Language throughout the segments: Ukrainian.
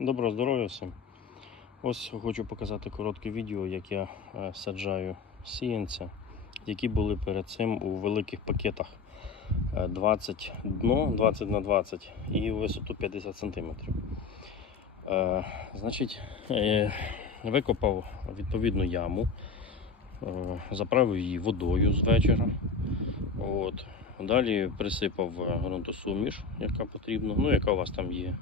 Доброго здоров'я всім. Ось хочу показати коротке відео, як я е, саджаю сіянця, які були перед цим у великих пакетах Е, 20 дно, 20 на 20 і висоту 50 см. Е, значить, е, викопав відповідну яму, е, заправив її водою з вечора. От. Далі присипав е, ґрунтосуміш, яка потрібна, ну яка у вас там є.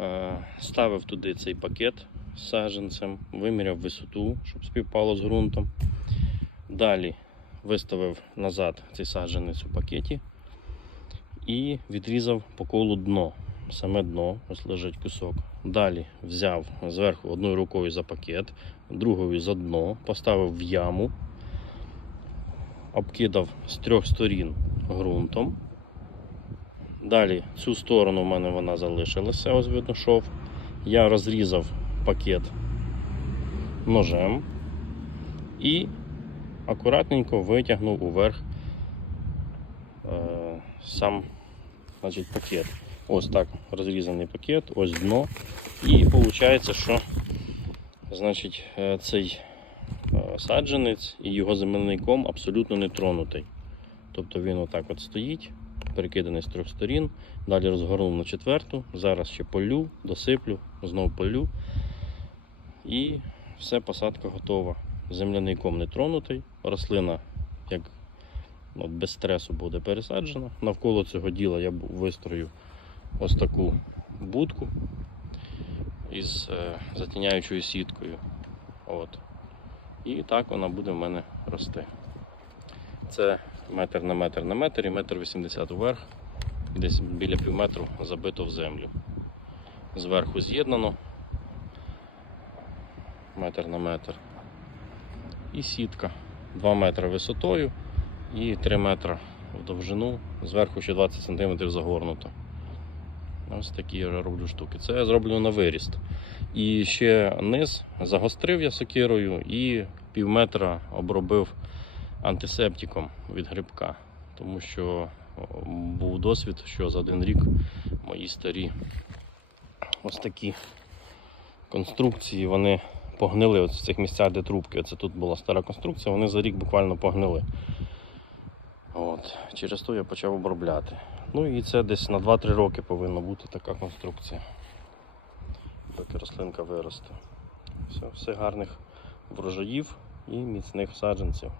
Е, Ставив туди цей пакет з саджанцем, виміряв висоту, щоб співпало з ґрунтом. Далі виставив назад цей саджанець у пакеті і відрізав по колу дно. Саме дно, ось лежить кусок. Далі взяв зверху одною рукою за пакет, другою за дно, поставив в яму, обкидав з трьох сторін ґрунтом. Далі цю сторону в мене вона залишилася, ось видно шов. Я розрізав пакет ножем і акуратненько витягнув уверх е, сам значить, пакет. Ось так розрізаний пакет, ось дно. І виходить, що значить, е, цей е, саджанець і його земельний ком абсолютно не тронутий. Тобто він отак от стоїть, перекиданий з трьох сторін, далі розгорнув на четверту, зараз ще полю, досиплю, знову полю. І все, посадка готова. Земляний ком не тронутий, рослина як от без стресу буде пересаджена. Навколо цього діла я вистрою ось таку будку із е, затіняючою сіткою. От. І так вона буде в мене рости. Це метр на метр на метр і метр вісімдесят вверх, десь біля пів метру забито в землю. Зверху з'єднано метр на метр. І сітка 2 метри висотою і 3 метри в довжину, зверху ще 20 см загорнуто. Ось такі я роблю штуки. Це я зроблю на виріст. І ще низ загострив я сокирою і пів метра обробив антисептиком від грибка. Тому що був досвід, що за один рік мої старі ось такі конструкції вони погнили от в цих місцях, де трубки. Оце тут була стара конструкція, вони за рік буквально погнили. От. Через то я почав обробляти. Ну і це десь на 2-3 роки повинна бути така конструкція. Доки рослинка виросте. Все, все гарних врожаїв і міцних саджанців.